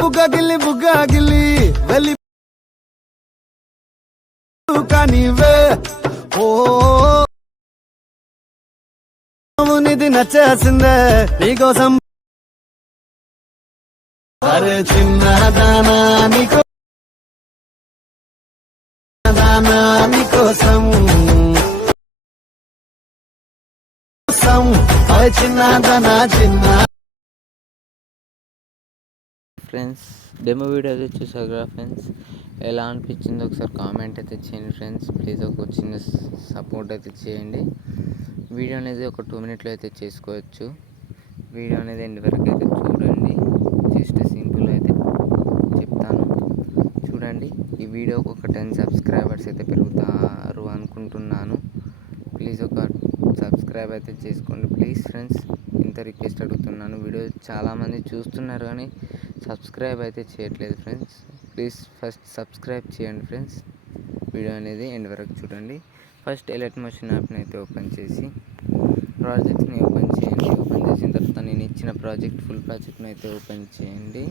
బుగ్గాగిల్లి వెళ్ళి కానివే ఓ నిధి నచ్చేసిందే నీకోసం అరే చిన్నదానా నీకోసం చిన్నదానా చిన్న ఫ్రెండ్స్ డెమో వీడియో అయితే చూసారు కదా ఫ్రెండ్స్, ఎలా అనిపించిందో ఒకసారి కామెంట్ అయితే చేయండి ఫ్రెండ్స్. ప్లీజ్ ఒక చిన్న సపోర్ట్ అయితే చేయండి. వీడియో అనేది ఒక 2 మినిట్లో అయితే చేసుకోవచ్చు. వీడియో అనేది ఎండ్ వరకు అయితే చూడండి. జస్ట్ సింపుల్ అయితే చెప్తాను చూడండి. ఈ వీడియోకి ఒక 10 సబ్స్క్రైబర్స్ అయితే పెరుగుతారు అనుకుంటున్నాను. ప్లీజ్ ఒక సబ్స్క్రైబ్ అయితే చేసుకోండి ప్లీజ్ ఫ్రెండ్స్. ఇంత రిక్వెస్ట్ అడుగుతున్నాను. వీడియో చాలామంది చూస్తున్నారు కానీ సబ్స్క్రైబ్ అయితే చేయట్లేదు ఫ్రెండ్స్. ప్లీజ్ ఫస్ట్ సబ్స్క్రైబ్ చేయండి ఫ్రెండ్స్. వీడియో అనేది ఎండ్ వరకు చూడండి. ఫస్ట్ ఎలర్ట్ మోషన్ యాప్ని అయితే ఓపెన్ చేసి ప్రాజెక్ట్ని ఓపెన్ చేయండి. ఓపెన్ చేసిన తర్వాత నేను ఇచ్చిన ఫుల్ ప్రాజెక్ట్ని అయితే ఓపెన్ చేయండి.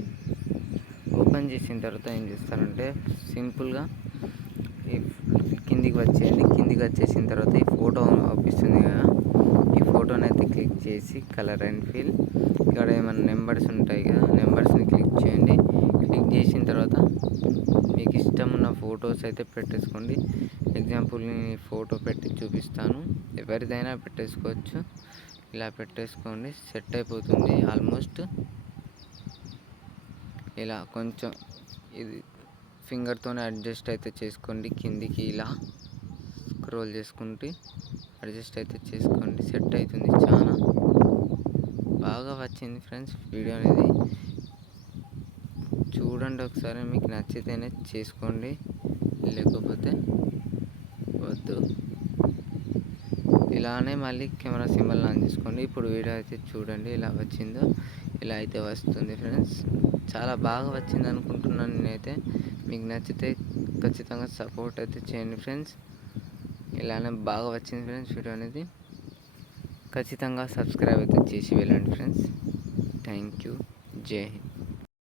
ఓపెన్ చేసిన తర్వాత ఏం చేస్తారంటే సింపుల్గా ఈ కిందికి వచ్చేయండి. కిందికి వచ్చేసిన తర్వాత ఈ ఫోటో ఆపిస్తుంది కదా, ఈ ఫోటోని అయితే క్లిక్ చేసి కలర్ అండ్ ఫిల్ ఇక్కడ ఏమైనా నెంబర్స్ ఉంటాయి కదా, నెంబర్స్ని క్లిక్ చేయండి. క్లిక్ చేసిన తర్వాత మీకు ఇష్టం ఉన్న ఫొటోస్ అయితే పెట్టేసుకోండి. ఎగ్జాంపుల్ నేను ఈ ఫోటో పెట్టి చూపిస్తాను. ఎవరిదైనా పెట్టేసుకోవచ్చు. ఇలా పెట్టేసుకోండి, సెట్ అయిపోతుంది ఆల్మోస్ట్. ఇలా కొంచెం ఇది ఫింగర్తోనే అడ్జస్ట్ అయితే చేసుకోండి. కిందికి ఇలా స్క్రోల్ చేసుకుంటూ అడ్జస్ట్ అయితే చేసుకోండి. సెట్ అవుతుంది. చాలా బాగా వచ్చింది ఫ్రెండ్స్. వీడియో అనేది చూడండి ఒకసారి. మీకు నచ్చితేనే చేసుకోండి, లేకపోతే వద్దు. ఇలానే మళ్ళీ కెమెరా సింబల్ ఆన్ చేసుకోండి. ఇప్పుడు వీడియో అయితే చూడండి ఎలా వచ్చిందో. ఇలా అయితే వస్తుంది ఫ్రెండ్స్. చాలా బాగా వచ్చింది అనుకుంటున్నాను నేనైతే. మీకు నచ్చితే ఖచ్చితంగా సపోర్ట్ అయితే చేయండి ఫ్రెండ్స్. ఇలానే బాగా వచ్చింది ఫ్రెండ్స్ వీడియో అనేది. ఖచ్చితంగా సబ్స్క్రైబ్ అయితే చేసి వెళ్ళండి ఫ్రెండ్స్. Thank you. జై హింద్.